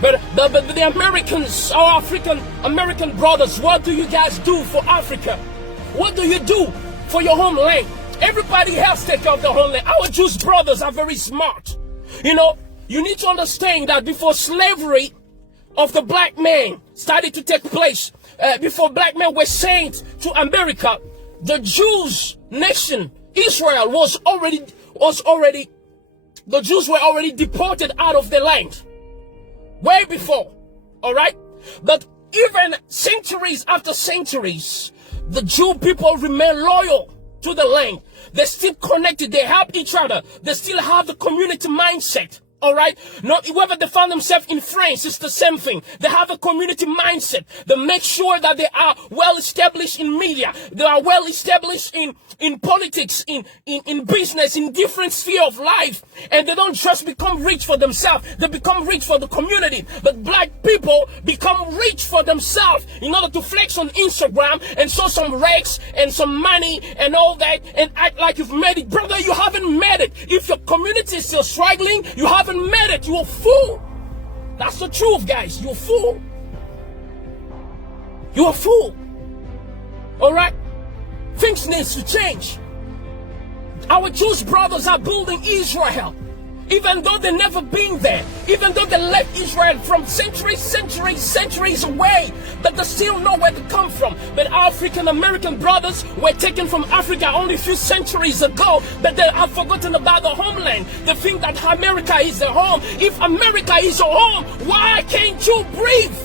But the Americans, our African American brothers, what do you guys do for Africa? What do you do for your homeland? Everybody else take care of their homeland. Our Jewish brothers are very smart. You know, you need to understand that before slavery of the black man started to take place, before black men were sent to America, the Jews nation, Israel, the Jews were already deported out of the land. Way before, all right? But even centuries after centuries, the Jew people remain loyal to the land. They're still connected. They help each other. They still have the community mindset. All right. Not whether they find themselves in France, it's the same thing. They have a community mindset. They make sure that they are well established in media. They are well established in politics, in business, in different sphere of life. And they don't just become rich for themselves. They become rich for the community. But black people become rich for themselves in order to flex on Instagram and show some racks and some money and all that and act like you've made it. Brother, you haven't made it. If your community is still struggling, you haven't made it. You're a fool. That's the truth, guys. You're a fool. You're a fool. All right? Things need to change. Our Jewish brothers are building Israel. Even though they've never been there. Even though they left Israel from centuries away. But they still know where to come from. But African American brothers were taken from Africa only a few centuries ago. But they have forgotten about the homeland. They think that America is their home. If America is your home, why can't you breathe?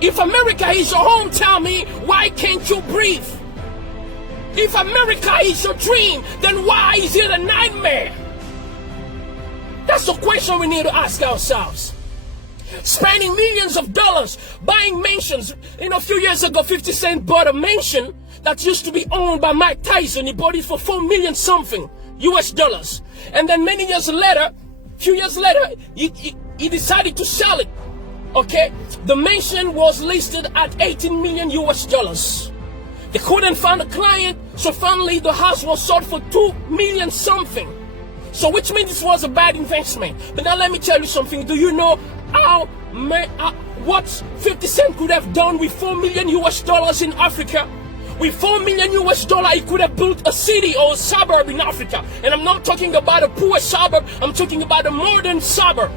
If America is your home, tell me, why can't you breathe? If America is your dream, then why is it a nightmare? That's the question we need to ask ourselves. Spending millions of dollars buying mansions. You know, a few years ago, 50 Cent bought a mansion that used to be owned by Mike Tyson. He bought it for $4 million something US dollars. And then many years later, few years later, he decided to sell it. Okay? The mansion was listed at 18 million US dollars. They couldn't find a client, so finally the house was sold for 2 million something. So which means this was a bad investment. But now let me tell you something. Do you know what 50 Cent could have done with 4 million US dollars in Africa? With 4 million US dollars, he could have built a city or a suburb in Africa. And I'm not talking about a poor suburb. I'm talking about a modern suburb.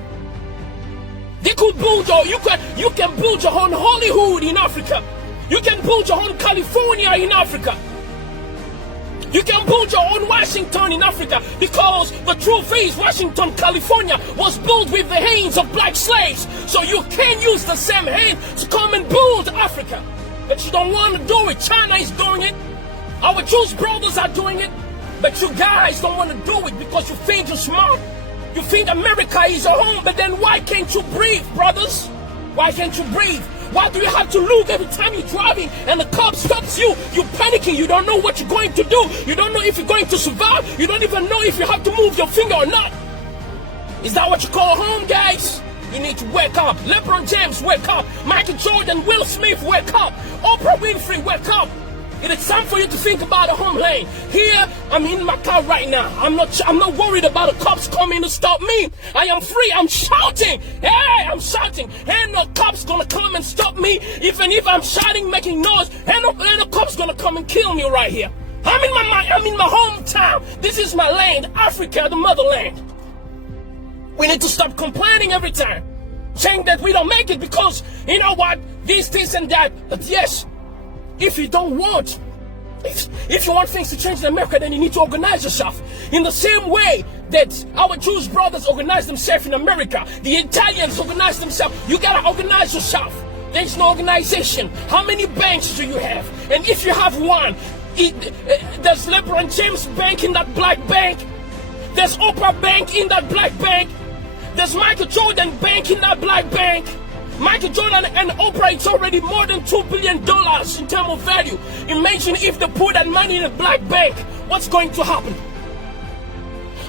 They could build you can build your own Hollywood in Africa. You can build your own California in Africa. You can build your own Washington in Africa, because the truth is Washington, California was built with the hands of black slaves. So you can use the same hand to come and build Africa. But you don't want to do it. China is doing it. Our Jewish brothers are doing it. But you guys don't want to do it because you think you're smart. You think America is your home, but then why can't you breathe, brothers? Why can't you breathe? Why do you have to look every time you're driving and the cop stops you? You're panicking. You don't know what you're going to do. You don't know if you're going to survive. You don't even know if you have to move your finger or not. Is that what you call home, guys? You need to wake up. LeBron James, wake up. Michael Jordan, Will Smith, wake up. Oprah Winfrey, wake up. It is time for you to think about the homeland. Here, I'm in my car right now. I'm not worried about the cops coming to stop me. I am free. I'm shouting. Hey, I'm shouting. Ain't no cops gonna come and stop me. Even if I'm shouting, making noise, ain't no cops gonna come and kill me right here. I'm in my hometown. This is my land, Africa, the motherland. We need to stop complaining every time, saying that we don't make it because, you know what, this and that. But yes, if you don't want, if you want things to change in America, then you need to organize yourself. In the same way that our Jewish brothers organize themselves in America, the Italians organize themselves. You gotta organize yourself. There's no organization. How many banks do you have? And if you have one, does LeBron James bank in that black bank? Does Oprah bank in that black bank? Does Michael Jordan bank in that black bank? Michael Jordan and Oprah, it's already more than $2 billion in terms of value. Imagine if they put that money in a black bank. What's going to happen?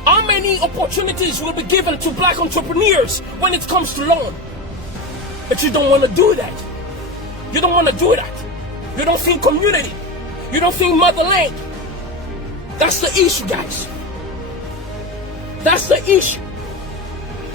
How many opportunities will be given to black entrepreneurs when it comes to loan? But you don't want to do that. You don't want to do that. You don't think community. You don't think motherland. That's the issue, guys. That's the issue.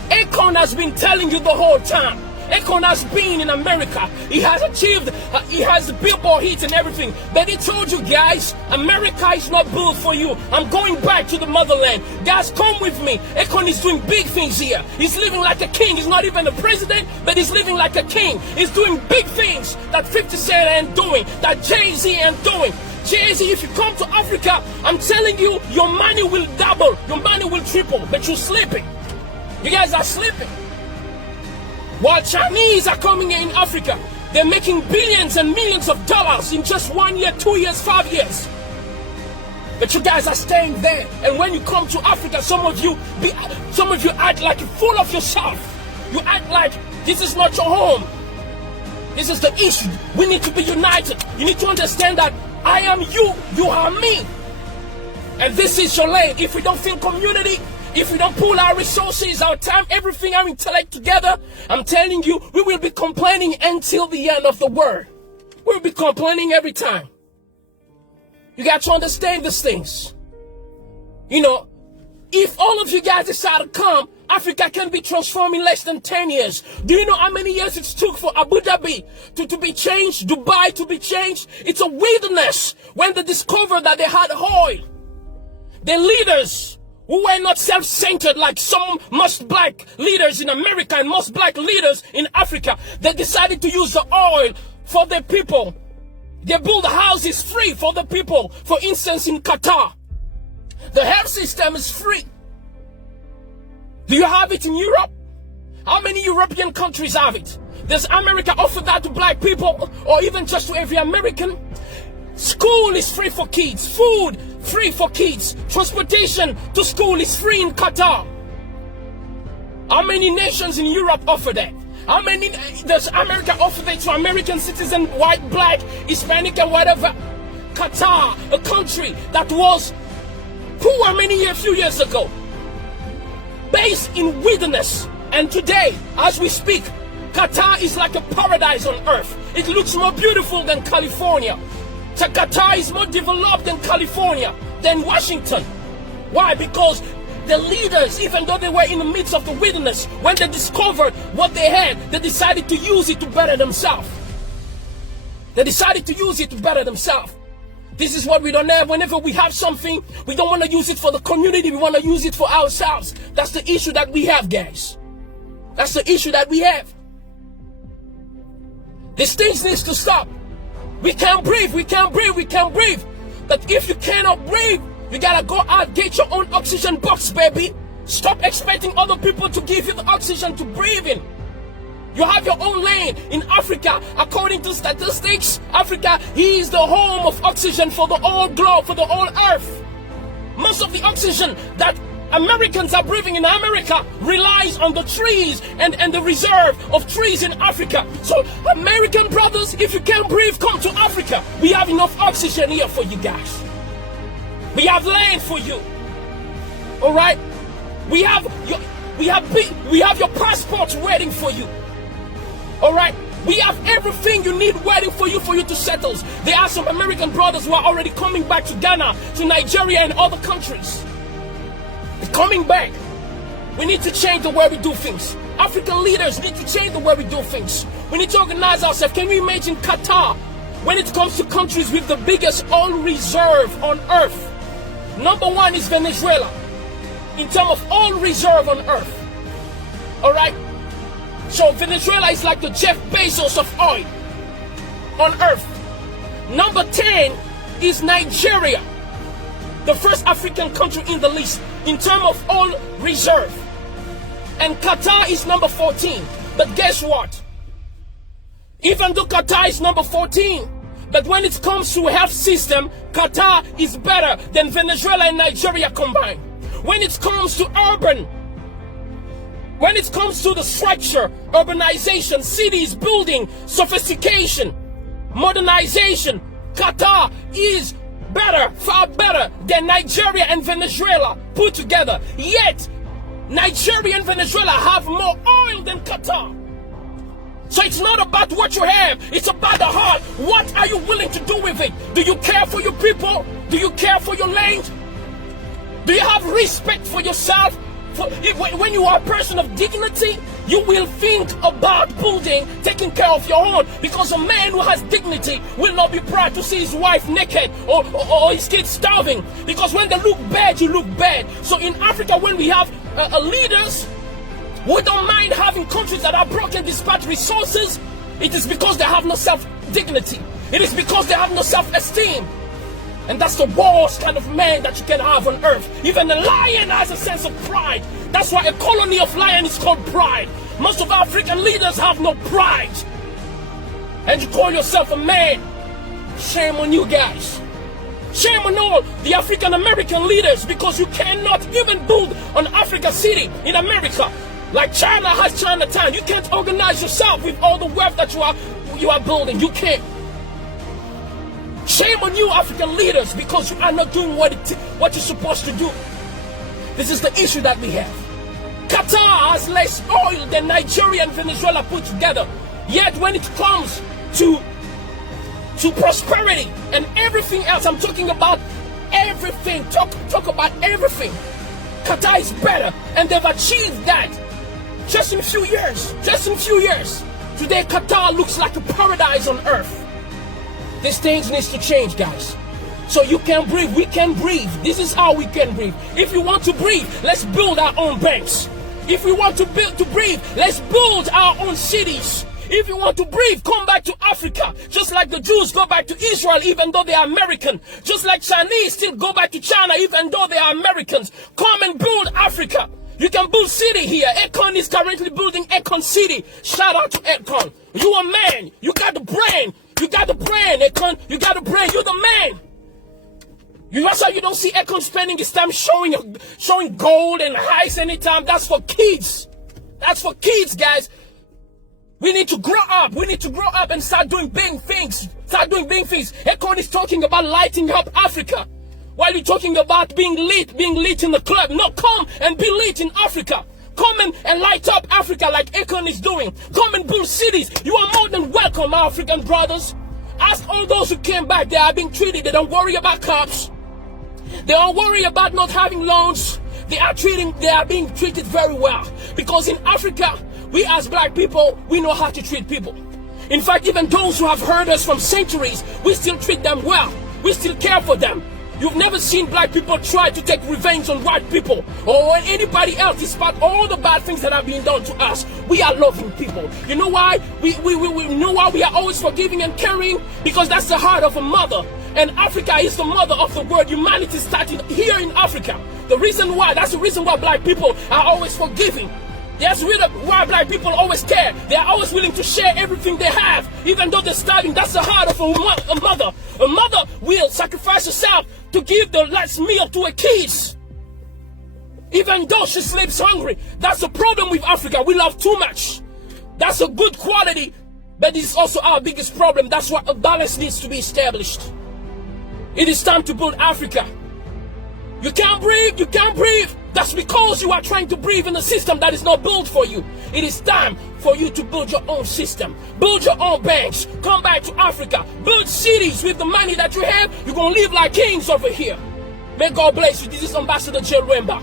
Akon has been telling you the whole time. Akon has been in America. He has achieved, he has billboard hits and everything. But he told you guys, America is not built for you. I'm going back to the motherland. Guys, come with me. Akon is doing big things here. He's living like a king. He's not even a president, but he's living like a king. He's doing big things that 50 Cent ain't doing, that Jay-Z ain't doing. Jay-Z, if you come to Africa, I'm telling you, your money will double, your money will triple, but you're sleeping. You guys are sleeping. While Chinese are coming in Africa, they're making billions and millions of dollars in just 1 year, 2 years, 5 years. But you guys are staying there. And when you come to Africa, some of you act like you're full of yourself. You act like this is not your home. This is the issue. We need to be united. You need to understand that I am you, you are me. And this is your lane. If we don't feel community, if we don't pool our resources, our time, everything, our intellect together, I'm telling you, we will be complaining until the end of the world. We'll be complaining every time. You got to understand these things. You know, if all of you guys decide to come, Africa can be transformed in less than 10 years. Do you know how many years it took for Abu Dhabi to be changed, Dubai to be changed? It's a wilderness. When they discovered that they had oil, the leaders who were not self-centered like some most black leaders in America and most black leaders in Africa, they decided to use the oil for the people. They build houses free for the people. For instance, in Qatar, the health system is free. Do you have it in Europe? How many European countries have it? Does America offer that to black people or even just to every American? School is free for kids. Food, free for kids. Transportation to school is free in Qatar. How many nations in Europe offer that? How many does America offer that to American citizens, white, black, Hispanic, and whatever? Qatar, a country that was poor a few years ago, based in wilderness. And today, as we speak, Qatar is like a paradise on earth. It looks more beautiful than California. So Qatar is more developed than California, than Washington. Why? Because the leaders, even though they were in the midst of the wilderness, when they discovered what they had, they decided to use it to better themselves. They decided to use it to better themselves. This is what we don't have. Whenever we have something, we don't want to use it for the community. We want to use it for ourselves. That's the issue that we have, guys. That's the issue that we have. These things need to stop. We can't breathe. We can't breathe. We can't breathe. But if you cannot breathe, you gotta go out, get your own oxygen box, baby. Stop expecting other people to give you the oxygen to breathe in. You have your own lane. In Africa, according to statistics, Africa is the home of oxygen for the whole globe, for the whole earth. Most of the oxygen that Americans are breathing in America relies on the trees and the reserve of trees in Africa. So, American brothers, if you can't breathe, come to Africa. We have enough oxygen here for you guys. We have land for you. All right? We have your passports waiting for you. All right, we have everything you need waiting for you to settle. There are some American brothers who are already coming back to Ghana, to Nigeria, and other countries. They're coming back. We need to change the way we do things. African leaders need to change the way we do things. We need to organize ourselves. Can you imagine Qatar? When it comes to countries with the biggest oil reserve on earth, number one is Venezuela in terms of oil reserve on earth. All right. So Venezuela is like the Jeff Bezos of oil on earth. Number 10 is Nigeria, the first African country in the list in terms of oil reserve. And Qatar is number 14. But guess what? Even though Qatar is number 14, but when it comes to health system, Qatar is better than Venezuela and Nigeria combined. When it comes to when it comes to the structure, urbanization, cities, building, sophistication, modernization, Qatar is better, far better than Nigeria and Venezuela put together. Yet, Nigeria and Venezuela have more oil than Qatar. So it's not about what you have, it's about the heart. What are you willing to do with it? Do you care for your people? Do you care for your land? Do you have respect for yourself, When you are a person of dignity, you will think about building, taking care of your own. Because a man who has dignity will not be proud to see his wife naked or his kids starving. Because when they look bad, you look bad. So in Africa, when we have leaders who don't mind having countries that are broken despite resources, it is because they have no self-dignity. It is because they have no self-esteem. And that's the worst kind of man that you can have on earth. Even a lion has a sense of pride. That's why a colony of lions is called pride. Most of African leaders have no pride. And you call yourself a man. Shame on you guys. Shame on all the African American leaders, because you cannot even build an Africa city in America. Like China has Chinatown. You can't organize yourself with all the wealth that you are building. You can't. Shame on you, African leaders, because you are not doing what you're supposed to do. This is the issue that we have. Qatar has less oil than Nigeria and Venezuela put together. Yet when it comes to prosperity and everything else, I'm talking about everything. Talk about everything. Qatar is better, and they've achieved that just in a few years. Just in a few years. Today, Qatar looks like a paradise on earth. These things need to change, guys. So you can breathe. We can breathe. This is how we can breathe. If you want to breathe, let's build our own banks. If we want to breathe, let's build our own cities. If you want to breathe, come back to Africa. Just like the Jews go back to Israel even though they are American. Just like Chinese still go back to China even though they are Americans. Come and build Africa. You can build city here. Akon is currently building Akon City. Shout out to Akon. You a man. You got the brain. You got the brain, Akon. You got the brain. You're the man. That's why you don't see Akon spending his time showing gold and highs anytime. That's for kids. That's for kids, guys. We need to grow up. We need to grow up and start doing big things. Start doing big things. Akon is talking about lighting up Africa. While you're talking about being lit in the club. No, come and be lit in Africa. Come and light up Africa like Akon is doing. Come and build cities. You are more than welcome, my African brothers. Ask all those who came back. They are being treated. They don't worry about cops. They don't worry about not having loans. They are being treated very well. Because in Africa, we as black people, we know how to treat people. In fact, even those who have heard us from centuries, we still treat them well. We still care for them. You've never seen black people try to take revenge on white people or on anybody else, despite all the bad things that have been done to us. We are loving people. You know why? We know why we are always forgiving and caring? Because that's the heart of a mother. And Africa is the mother of the world. Humanity started here in Africa. That's the reason why black people are always forgiving. That's why black people always care. They are always willing to share everything they have, even though they're starving. That's the heart of a mother. A mother will sacrifice herself to give the last meal to her kids, even though she sleeps hungry. That's the problem with Africa. We love too much. That's a good quality, but it's also our biggest problem. That's why a balance needs to be established. It is time to build Africa. You can't breathe. You can't breathe. That's because you are trying to breathe in a system that is not built for you. It is time for you to build your own system. Build your own banks. Come back to Africa. Build cities with the money that you have. You're going to live like kings over here. May God bless you. This is Ambassador Loemba,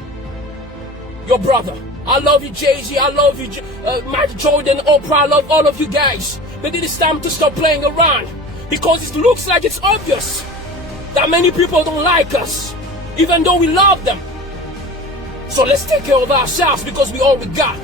your brother. I love you, Jay-Z. I love you, Michael Jordan, Oprah. I love all of you guys. But it is time to stop playing around. Because it looks like it's obvious that many people don't like us, even though we love them. So let's take care of ourselves, because we all we got.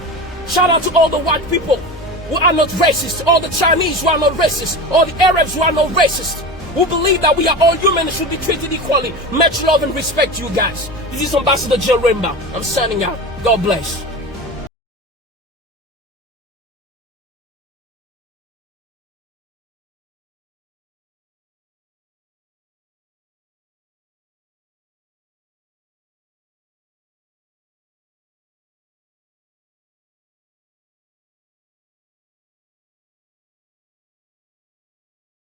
Shout out to all the white people who are not racist, all the Chinese who are not racist, all the Arabs who are not racist, who believe that we are all human and should be treated equally. Much love and respect to you guys. This is Ambassador Loemba. I'm signing out. God bless.